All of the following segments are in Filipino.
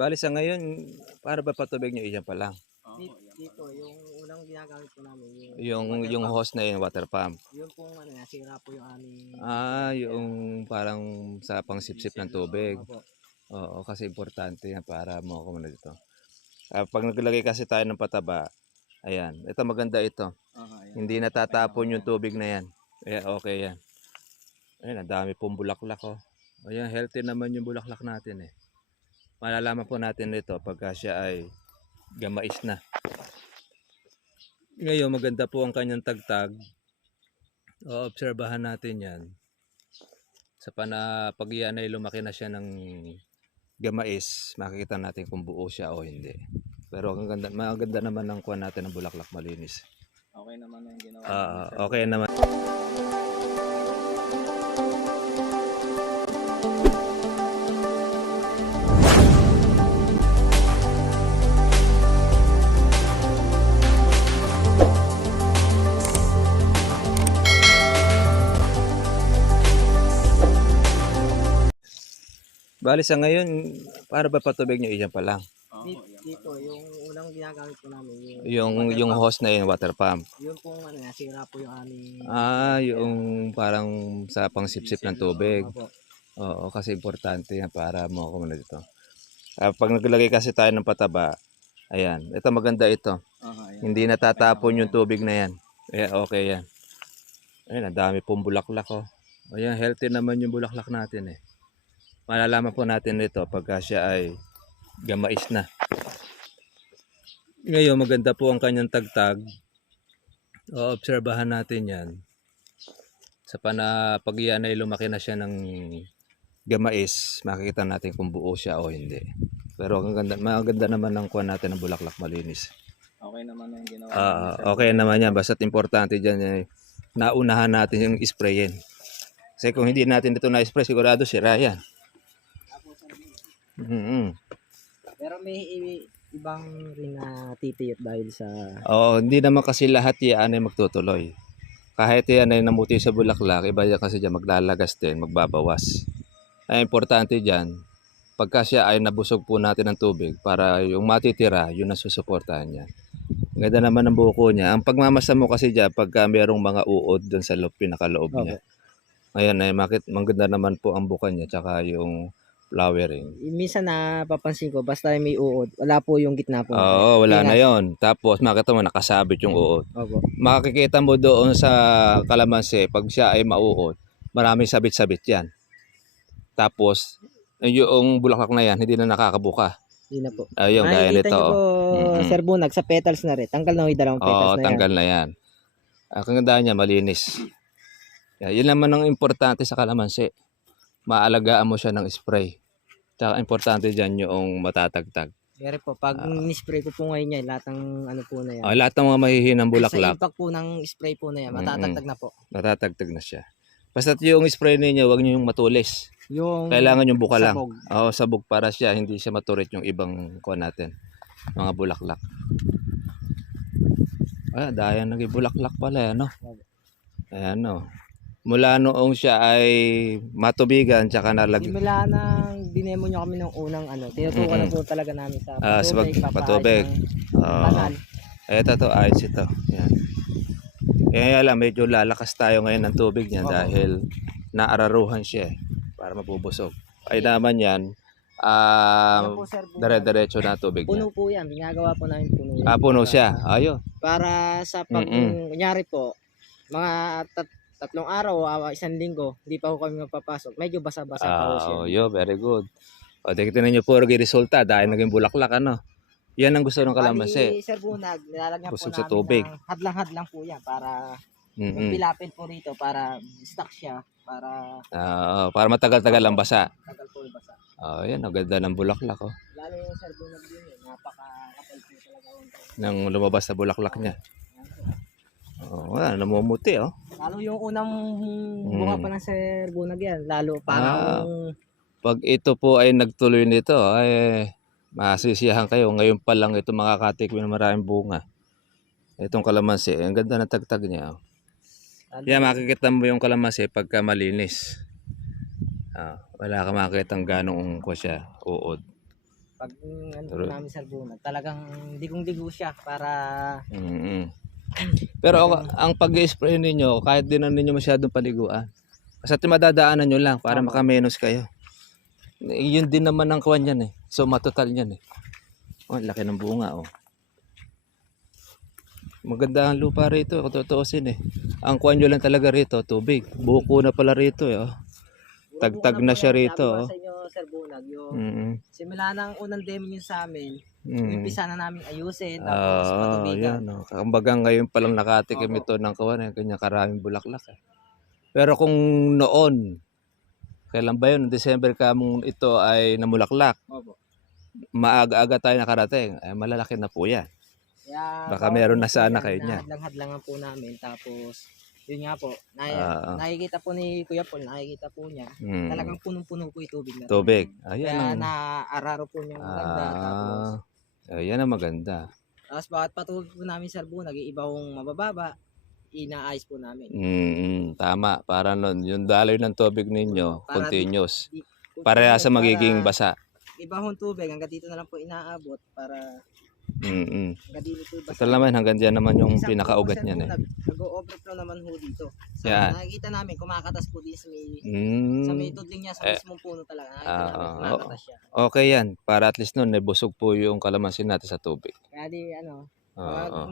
Bale sa ngayon, para ba patubig nyo iyan pa lang? Dito, yung unang ginagamit po namin, Yung hose na yun, water pump. yun pong nasira po yung aming Yung parang sa pangsipsip ng tubig. Opo. Oo, kasi importante yan para mo muna dito. Pag naglagay kasi tayo ng pataba, ayan, ito maganda ito. Hindi natatapon yung tubig na yan. Okay yan. Ayan, ang dami pong bulaklak oh. Ayan, healthy naman yung bulaklak natin eh. Malalaman po natin ito pagka siya ay gamais na. Ngayon, maganda po ang kanyang tagtag. Obserbahan natin yan. Pag yan ay lumaki na siya ng gamais, makikita natin kung buo siya o hindi. Pero maganda naman ang kuha natin ng bulaklak malinis. Okay naman yung ginawa. Okay naman. Bale sa ngayon, para ba patubig nyo iyan pa lang? Dito, yung unang ginagamit po namin, Yung hose na yun, water pump. yun pong nasira po yung aming Yung parang sa pangsipsip ng tubig. Opo. Oo, kasi importante yan para mo muna dito. Pag naglagay kasi tayo ng pataba, ayan, ito maganda ito. Hindi natatapon yung tubig na yan. Okay yan. Ayan, ang dami pong bulaklak oh. Ayan, healthy naman yung bulaklak natin eh. Malalaman po natin ito pagka siya ay gamais na. Ngayon, maganda po ang kanyang tagtag. Obserbahan natin yan. Pag yan ay lumaki na siya ng gamais, makikita natin kung buo siya o hindi. Pero maganda naman ang kuha natin ng bulaklak malinis. Okay naman yung ginawa. Okay naman yan. Basta't importante dyan naunahan natin yung sprayin. Kasi kung hindi natin ito na-spray, sigurado sira yan. Pero may ibang rin na titiyot dahil sa Hindi naman kasi lahat yan ay magtutuloy. Kahit yan ay namuti sa bulaklak, iba yan kasi dyan maglalagas din, magbabawas. Ay importante dyan, pagka siya ay nabusog po natin ng tubig para yung matitira, yun ang susuportahan niya. Ganda naman ng buko niya. Ang pagmamasa mo kasi dyan, pagka mayroong mga uod dun sa pinakaloob niya. Ngayon ay maganda naman po ang buka niya, tsaka yung flowering. minsan napapansin ko, basta may uod, wala po yung gitna po. Wala na yon. Tapos makita mo nakasabit yung uod. Opo. Makikita mo doon sa kalamansi, pag siya ay mauod, maraming sabit-sabit yan. Tapos, yung bulaklak na yan, hindi na nakakabuka. Hindi na po. Ayun, gaya nito. Nakikita niyo po, Sir Bunag, sa petals na rin. Tanggal na yung dalawang petals na yan. Tanggal na yan. Ang kagandaan niya, malinis. Yun naman ang importante sa kalamansi. Maalagaan mo siya ng spray. Tsaka importante dyan yung matatagtag. Pero po, pag ni-spray ko po ngayon yan, lahat ng ano po na yan. Lahat ng mga mahihinang bulaklak. Sa impact po ng spray po na yan, matatagtag na po. Matatagtag na siya. Basta yung spray ninyo, huwag nyo yung matulis. Kailangan yung buka lang. Sabog para siya, hindi siya maturit yung ibang kuha natin. Mga bulaklak. Dahil naging bulaklak pala, ano? Ayan, no. Mula noong siya ay matubigan, tsaka nalagyan. Simula nang dinemo nyo kami ng unang tinutukan na po talaga namin sa patubig. Ito ayos ito. Yan. Kaya lang, medyo lalakas tayo ngayon ng tubig niya dahil naararuhan siya para mabubusog. Ay naman yan, dire-diretso na tubig niya. Puno po yan, ginagawa po namin puno. Puno siya, ayun. Para sa kunyari po, mga 3 araw, 1 linggo, hindi pa po kami magpapasok. Medyo basa-basa pa po siya. Very good. Tingnan nyo po yung resulta dahil naging bulaklak, ano. Yan ang gusto ng kalamansi. Sir Bunag, nilalagyan po Busog namin sa tubig. ng hadlang-hadlang po yan para yung pilapil po rito para stock siya. Para matagal-tagal ang basa. Tagal po yung basa. Yan, ang ganda ng bulaklak. Lalo yung Sir Bunag yun, napaka-kapal po talaga. Nang lumabas sa bulaklak niya. Namumuti, Lalo yung unang bunga pa ng Sir Bunag yan. Lalo parang pag ito po ay nagtuloy nito, ay masisiyahan kayo. Ngayon pa lang ito makakatikim ng maraming bunga. Itong kalamansi, ang ganda ng tagtag niya. Yan, makikita mo yung kalamansi pagka malinis. Wala ka makikita ng ganong siya, uod. Pag ano po True. namin sa bunag, talagang digong-digo siya para Mm. Pero ang pag-spray ninyo, kahit di na ninyo masyadong paliguan. Basta madadaanan nyo lang para Tama. makamenos kayo. Yun din naman ang kuwan yan eh. So matotal yan eh. Oh, laki ng bunga oh. Maganda ang lupa rito, kung tutuusin eh. Ang kuwan nyo lang talaga rito, tubig. Buko na pala rito eh. Oh. Tagtag na siya rito. Sabi ko Oh. sa inyo, Sir Bunag, yung Mm. simula ng unang demo nyo sa amin, Mm. umpisa na namin ayusin, tapos patubigan. Yan. Oh. Kumbaga ngayon palang nakatikim ito ng kuwan eh. Kanya karaming bulaklak eh. Pero kung noon, kailan ba yun? December kamong ito ay namulaklak. Opo. Maaga-aga tayo nakarating. Ay malalaki na po yan. Kaya, Baka meron na po sana yan, kayo niyan. Hadlang-hadlangan po namin, tapos yun nga po, Ah. nakikita po ni Kuya Paul, nakikita po niya, Mm. talagang punong-puno po yung tubig na. Tubig. Kaya Ayan ang... naararo po niya maganda, tapos Ayan ang maganda. bawat patubig po namin Sir Bunag, iba yung mabababa, inaayos po namin. Tama. Para nun, yung daloy ng tubig ninyo, Para continuous. Di- Para sa magiging para basa. iba yung tubig, hanggang dito na lang po inaabot, para Mm. hanggang dito po basa. Total naman, hanggang dyan naman yung Minsan po, pinakaugat Sir niyan eh. Bunag, nag-overflow naman ho dito. So, Yan. nakikita namin, kumakatas po din sa may Mm. tudling niya, sa mismong puno talaga. Nakikita namin, kumakatas siya. Okay yan. Para at least nun, busog po yung kalamansi natin sa tubig. Kaya di, pag Oo.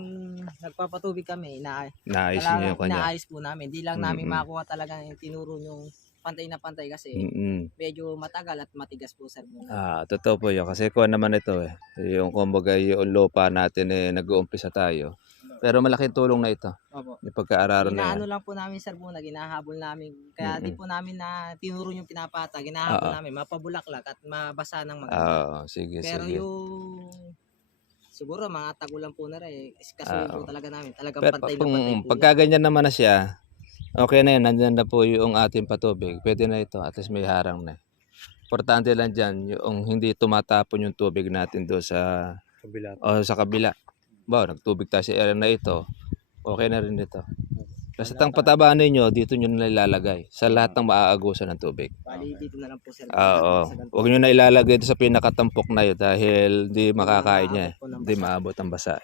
nagpapatubig kami, Naayos niyo yung kanya. inaayos po namin. Di lang namin Mm-mm. makuha talaga yung tinuro yung pantay na pantay kasi medyo matagal at matigas po Sir Bunag. Totoo po yun. Kasi kuha naman ito eh. Yung kumbaga yung lupa natin eh, nag-uumpisa tayo. Pero malaking tulong na ito. Opo. Yung pagkaaralan na yan. Inaano lang po namin Sir Bunag, ginahabol namin. Kaya di po namin na tinuro yung pinapata, ginahabol namin mapabulaklak at mabasa ng maganda. Sige, Pero sige. yung siguro mga tagulan po na rin, kasuhin po talaga namin. Talagang Pero pantay na pantay po. pagka ganyan naman na siya, okay na yan. Nandyan na po yung ating patubig. Pwede na ito. At least may harang na. Importante lang dyan, yung hindi tumatapon yung tubig natin doon sa Kabila. sa kabila. Nagtubig tayo sa area na ito. Okay na rin ito. Basta ang patabaan ninyo, dito nyo na ilalagay. Sa lahat ng maaagusan ng tubig. Bali, dito na lang po Sir. Huwag nyo na ilalagay ito sa pinakatampok na yun dahil di makakain niya. Hindi maabot ang basa.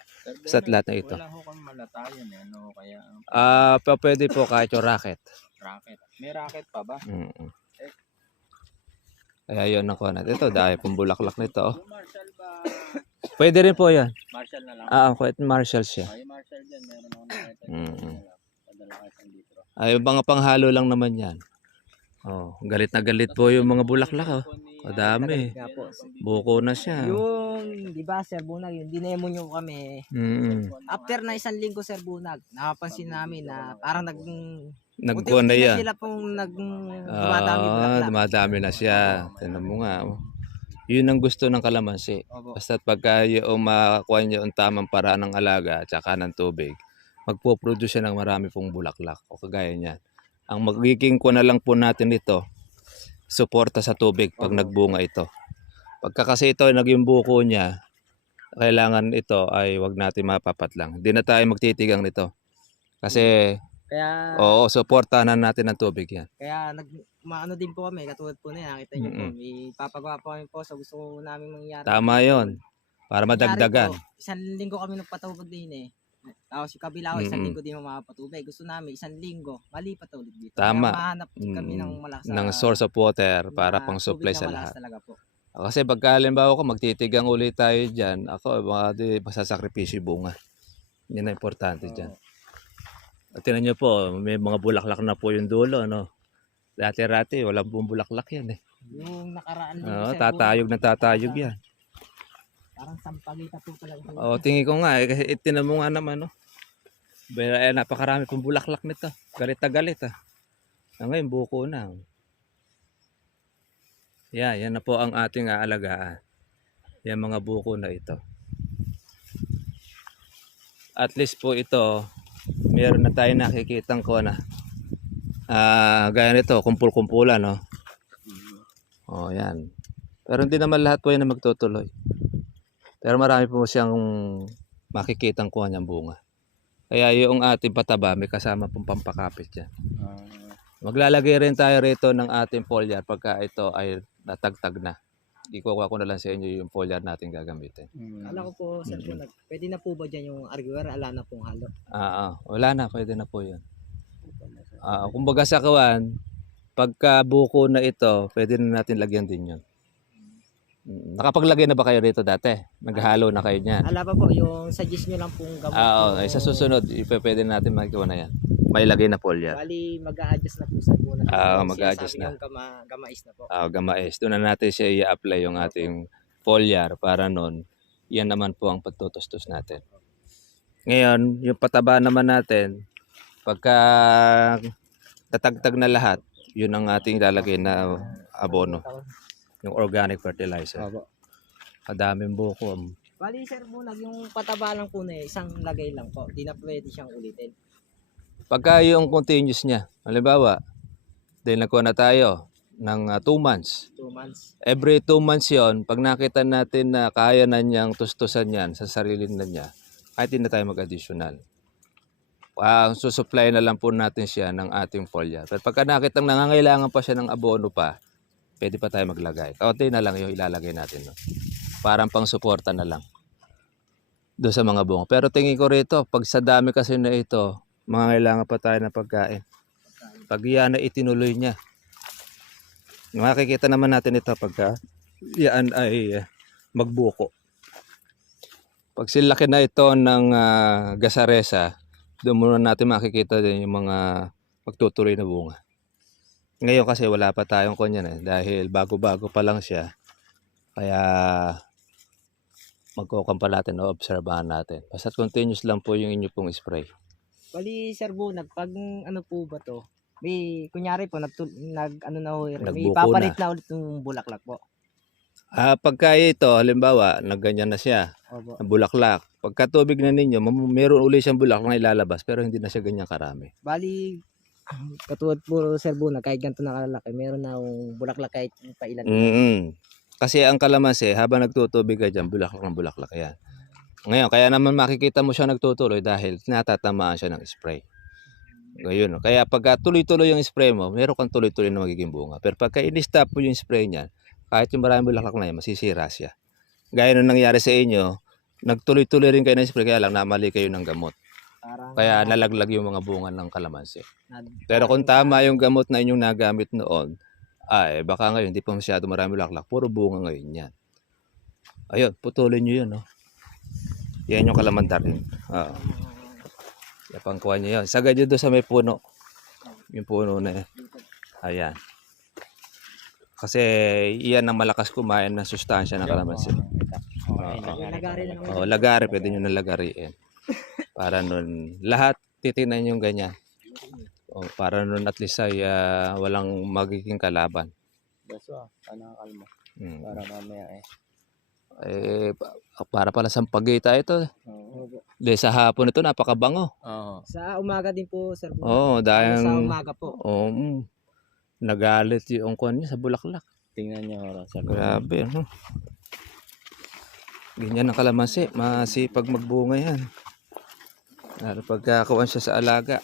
Sa lahat na ito. Wala ho kang malatayan eh. Ano kaya Pwede po kahit yung racket. racket? May racket pa ba? Kaya yun ang kuha natin. Ito dahil pong bulaklak nito. Yung Marshall ba? Pwede rin po yan. Marshall na lang. Kahit Marshall siya. Ay, Marshall dyan. Meron ako nakita. Padala ka isang litro. Ay, mga panghalo lang naman yan. Galit na galit po yung mga bulaklak. Madami. Kaya po. Buko na siya. Yung, di ba Sir Bunag, yung dinemo nyo kami, after na isang linggo Sir Bunag, napapansin namin na parang Nagkuha na yan. sila pong dumadami bulaklak. Dumadami na siya. Tignan mo nga. Yun ang gusto ng kalamansi. Opo. Basta pagka yung makakuha niyo ang tamang paraan ng alaga at saka ng tubig, magpo-produce siya ng marami pong bulaklak o kagaya niyan. Ang magiging kuha na lang po natin ito, suporta sa tubig pag nagbunga ito. Pagka kasi ito ay naging buko niya, kailangan ito ay wag natin mapapatlang. Hindi na tayo magtitigang nito. Kasi Kaya, suportahan natin ng tubig yan. kaya maano din po kami, katulad po na yan, nakita nyo po, may papagawa po kami po sa gusto namin mangyari. Tama yon. Para madagdagan. Nangyari po, isang linggo kami nagpatubig din eh. Tapos yung kabila ko, isang linggo din makapatubig. Gusto namin, isang linggo, malipat ulit dito. Tama. Kaya mahanap din kami ng malakas Ng source of water para pang supply sa lahat. Talaga po. Kasi pagka halimbawa ko magtitigang ulit tayo dyan, ako masasakripisyo yung bunga. Yan ang importante dyan. At tinan nyo po, may mga bulaklak na po yung dulo, no? Dati-rati, walang pong bulaklak yan eh. Yung nakaraan linggo, Sir Tatayog na tatayog Bunag, yan. parang sampagita po talaga. Tingin ko nga eh, kasi tinan mo nga naman, no? Napakarami pong bulaklak nito. Galit na galit ah. Ngayon, buko na. Yan na po ang ating aalagaan. Yan mga buko na ito. At least po ito, meron na tayo nakikitang ko na. Gaya nito, kumpul-kumpulan, no? Yan. Pero hindi naman lahat po yan na magtutuloy. Pero marami po siyang makikitang kuha niyang bunga. Kaya yung ating pataba, may kasama pong pampakapit yan. Maglalagay rin tayo rito ng ating foliar pagka ito ay natagtag na. ikukuha ko na lang sa inyo yung foliar natin gagamitin. Kala ko po, sir, po, pwede na po ba dyan yung arguer? Ala na pong halo. Wala na, pwede na po yun. Kumbaga sa kawan, pagka buko na ito, pwede na natin lagyan din yun. Nakapaglagay na ba kayo rito dati? Naghalo na kayo niyan? Ala pa po, yung suggest nyo lang pong gamot. Ay, sa susunod, pwede natin makikuha na yan. May lagay na foliar. Bali, mag-a-adjust na po sa po. Mag-a-adjust na. Yung gamais na po. Gamais. Doon na natin siya i-apply yung ating foliar para nun, yan naman po ang pagtutustos natin. Ngayon, yung pataba naman natin, pagka tatagtag na lahat, yun ang ating lalagay na abono. Yung organic fertilizer. Kadaming buko. Bali, sir, muna yung pataba lang po na isang lagay lang po. Di na pwede siyang ulitin. Pagka yung continuous niya, halimbawa, dahil nagkuha na tayo ng 2 months. 2 months. Every 2 months yon, pag nakita natin na kaya na niyang tustusan yan sa sarili na niya, kahit hindi na tayo mag-additional. Susupply na lang po natin siya ng ating foliar. Pero pagka nakita nangangailangan pa siya ng abono pa, pwede pa tayo maglagay. Kaunti na lang yung ilalagay natin. No? Parang pang suporta na lang doon sa mga bunga. Pero tingin ko rito, pag sa dami kasi na ito, mangangailangan pa tayo ng pagkain. Pag yan na itinuloy niya, makikita naman natin ito pagka yan ay magbuko. Pag silaki na ito ng gasaresa, doon muna natin makikita din yung mga magtutuloy na bunga. Ngayon kasi wala pa tayong kanyan dahil bago-bago pa lang siya. Kaya magkukampa natin o obserbahan natin. Basta continuous lang po yung inyo pong spray. Bali, sir, bunag, pag ano po ba to? May, kunyari po, may Nagbuko ipapalit na. na ulit yung bulaklak po. Pagka ito, halimbawa, nagganyan na siya, Opo. bulaklak. Pagka tubig na ninyo, meron uli siyang bulaklak na ilalabas pero hindi na siya ganyan karami. Bali, katulad po, sir, bunag, kahit ganito na kalalaki, meron na yung bulaklak kahit pa ilan. Kasi ang kalamansi, habang nagtutubig ka dyan, bulaklak ng bulaklak yan. Ngayon, kaya naman makikita mo siya nagtutuloy dahil natatamaan siya ng spray. Ngayon, kaya pagka tuloy-tuloy yung spray mo, meron kang tuloy-tuloy na magiging bunga. Pero pagka in-stop mo yung spray niyan, kahit yung maraming bulaklak na yan, masisira siya. Gaya nung nangyari sa inyo, nagtuloy-tuloy rin kayo ng spray, kaya lang namali kayo ng gamot. Kaya nalaglag yung mga bunga ng kalamansi. Pero kung tama yung gamot na inyong nagamit noon, baka ngayon hindi pa masyado marami bulaklak, puro bunga ngayon yan. Ayun, putulin nyo yun, no? Yan yung kalamantarin. Pangkuha nyo yun. Sagad yun doon sa may puno. Yung puno na yan. Ayan. Kasi iyan ang malakas kumain ng sustansya ng kalamansi. Lagari, pwede nyo na lagariin. Para nun, lahat titinan yung ganyan. Para nun at least ay walang magiging kalaban. Baso kalma. Para mamaya Para pala sa pagita ito. Sa hapon ito napakabango. Sa umaga din po, sir. Dahil sa umaga po. Nagalit yung kuwan niya sa bulaklak. Tingnan niyo oras. Grabe. Ganyan ang kalamansi. Masipag magbunga yan. Pagkakuan siya sa alaga.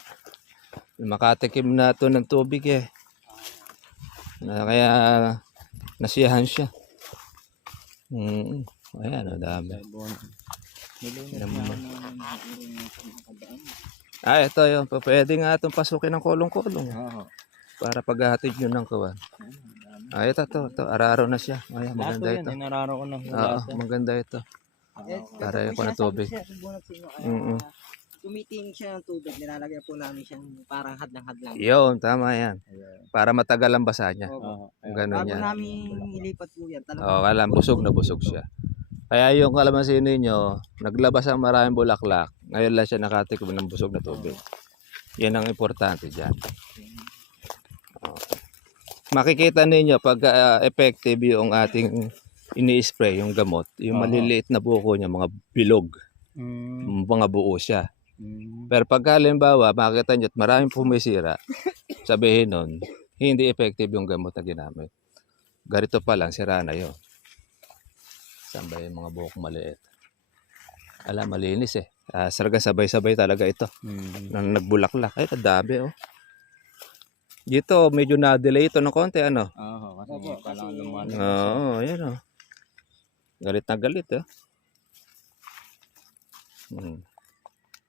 Makatikim na ito ng tubig kaya nasiyahan siya. Ayan, dami. Ito yun. Pwede nga itong pasukin ng kolong-kolong. Para paghahatid nyo ng kuwan. Ito. Araro na siya. Ayan, maganda ito. Maganda ito. Para yung na tubig. Tumiting siya ng tubig, nilalagyan po namin siyang parang hadlang-hadlang. Yun, tama yan. Para matagal ang basa niya. Ganun yan. Bago namin ilipat po yan. Alam, busog na busog siya. Kaya yung kalamansi ninyo, naglabas ang maraming bulaklak. Ngayon lang siya nakatikim ng busog na tubig. Yan ang importante dyan. Makikita ninyo pag effective yung ating ini-spray, yung gamot. Yung maliliit na buko niya, mga bilog. Mga buo siya. Pero pag halimbawa, makikita nyo at maraming pumisira, sabihin nun, hindi effective yung gamot na ginamit. Ganito pa lang, sira na yun. Saan ba yung mga buhok maliit? Malinis Sarga sabay-sabay talaga ito. Nang nagbulaklak. Kadami Dito, medyo na-delay ito ng konti, Kasi palang lumalim. Ayan Galit na galit, eh.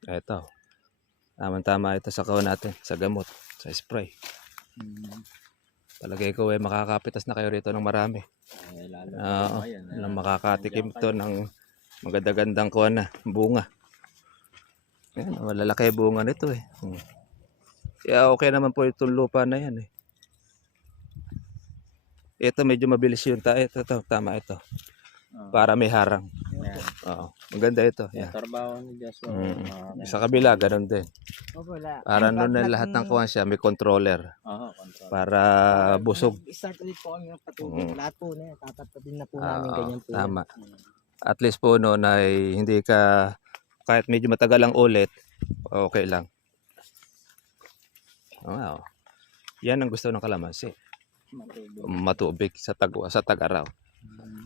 Ito. Tama-tama ito sa kawan natin, sa gamot, sa spray. Palagay ko makakapitas na kayo rito ng marami. Ay, lalo Oo, ngayon, na makakatikim to ng maganda-gandang kuwan na, bunga. Ayan, malalaki yung bunga nito eh. Kaya okay naman po itong lupa na yan eh. Ito medyo mabilis yun. Ito, tama ito. Para may harang. Ayan. Oo, maganda ito. Yung Yan. trabaho ni Joshua. Sa kabila, ganun din. Opo, wala. Para nun na lahat ng kuwan siya, may controller. Oo, control. Para busog. Start ulit po kami ng patubig. Lahat po na yan. Tatapatin na po namin Oo, ganyan po. yan. tama. At least po noon ay hindi ka, kahit medyo matagal lang ulit, okay lang. Wow. Yan ang gusto ng kalamansi. Matubig sa tag-araw.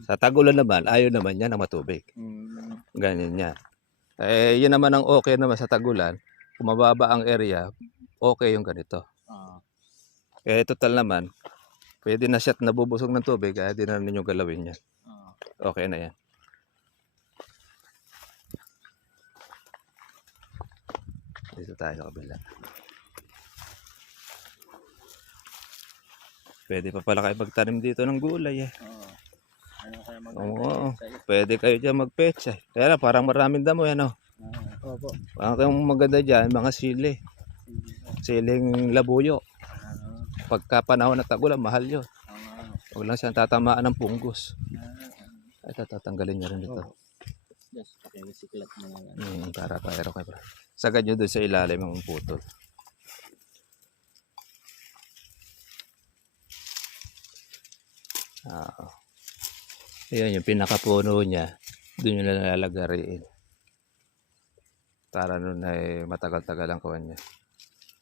Sa tag-ulan naman, ayaw naman yan ng matubig. Ganyan yan. Eh, yun naman ang okay naman sa tag-ulan. Kung mababa ang area, okay yung ganito. Eh, total naman, pwede na siya nabubusog ng tubig, kaya di na ninyo galawin yan. Okay na yan. Dito tayo sa kabila. Pwede pa pala kayo magtanim dito ng gulay eh. Ano kaya Oo, pwede kayo dyan magpetsa. Kaya lang, parang maraming damo yan oh. Opo. Ang maganda dyan, mga sili. Siling labuyo. Pagka panahon na tag-ulan, mahal yun. Huwag lang siyang tatamaan ng punggos. Ito, tatanggalin nyo rin dito. Just pakisiklat mo na lang. Para paero kayo. Sagad nyo doon sa ilalim ng putol. Ayan yung pinakapuno niya. Doon yung nalalagariin. Para nun ay matagal-tagal ang kuwan niya.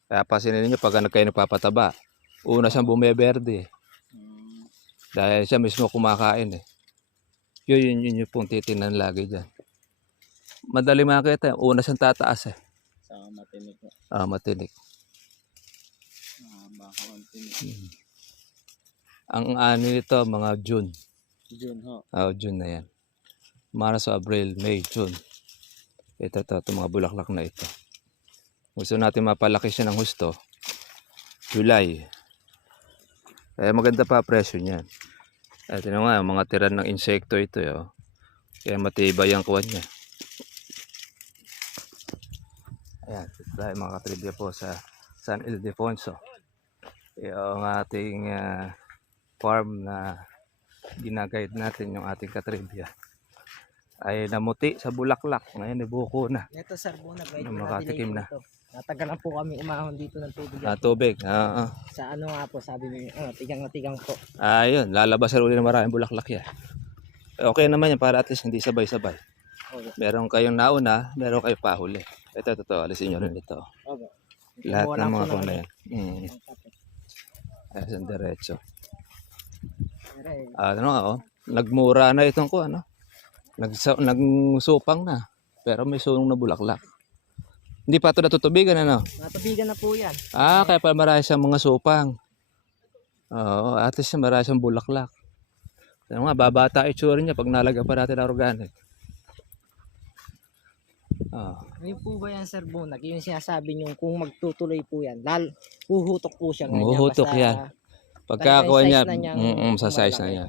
Kaya pasinin niyo pag kayo nagpapataba, una siyang bumeberde. Dahil siya mismo kumakain eh. Yun yung pong titinan lagi dyan. Madali makita, una siyang tataas eh. Sa matinik. Matinik. Baka matinik. Ang ani nito, mga June. June ho. June na yan. Marso, Abril, May, June. Ito, mga bulaklak na ito. Gusto natin mapalaki siya ng husto. July. Kaya maganda pa presyo niyan. Ito na nga, mga tiran ng insekto ito. Kaya matibay ang kuwan niya. Ayan, dahil mga katribya po sa San Ildefonso. Yung ating farm na ginaguide natin yung ating katribya ay namuti sa bulaklak. Ngayon buko na. Ito sir, Buna. Makatikim na. Natagal lang po kami umahon dito ng tubig. Tubig. Sa ano nga po, sabi niyo, tigang na tigang po. Ayun, lalabas sa uli ng maraming bulaklak yan. Okay naman yan para at least hindi sabay-sabay. Okay. Meron kayong nauna, meron kayong pahuli. Ito, alisin nyo rin ito. Okay. Lahat Kumuha ng lang mga po kung ng- na yan. Ayan, diretso. Aray. Nagmura na itong ko, nagsupang na. Pero may sunong na bulaklak. Hindi pa ito natutubigan, Natubigan na po yan. Kaya pa marami siyang mga supang. Oo, at least marami siyang bulaklak. Babata itsura niya pag nalagyan pa natin ng organic. Ngayon po ba yan sir, Buna? Yung sinasabi niyo kung magtutuloy po yan. Huhutok po siya. Huhutok basta yan. Pagkakuha size niya, na niyang sa size na malaki. niya.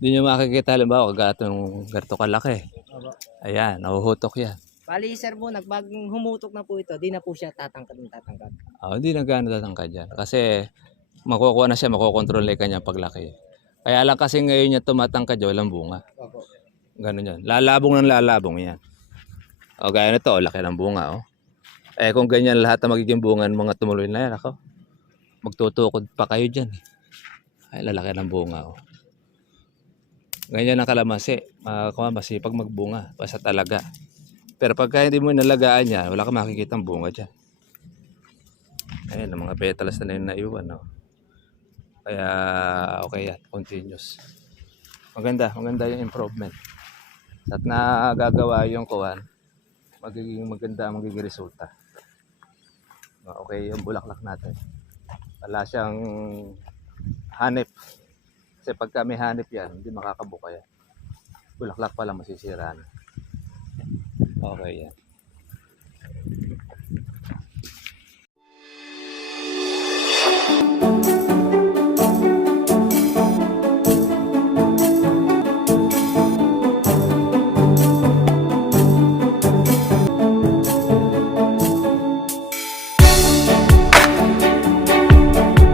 Hindi niyo makikita, halimbawa, gatong ganito kalaki. Opo. Ayan, nahuhutok yan. Bali sir, Buna, pag humutok na po ito, di na po siya tatangkad. Hindi na gano'n tatangkad yan. Kasi makukuha na siya, makokontrol na yung kanyang paglaki. Kaya lang kasi ngayon niya tumatangkad, walang bunga. Opo. Ganun yan. Lalabong yan. O gaya nito, laki ng bunga. Kung ganyan lahat na magiging bunga ng mga tumuloy na yan, magtutukod pa kayo dyan. Ay, lalaki ng bunga. Ganyan ang kalamansi. Masipag magbunga. Basta talaga. Pero pagka hindi mo nalagaan yan, wala ka makikita ang bunga dyan. Ayan, ang mga petals na yung naiwan. Kaya, okay yan. Continuous. Maganda yung improvement. At nagagawa yung kuwan, magiging maganda ang magiging resulta. Okay yung bulaklak natin. Wala siyang hanip. Kasi pagka may hanip yan, hindi makakabuka yan. Bulaklak pa lang masisira na. Okay yan.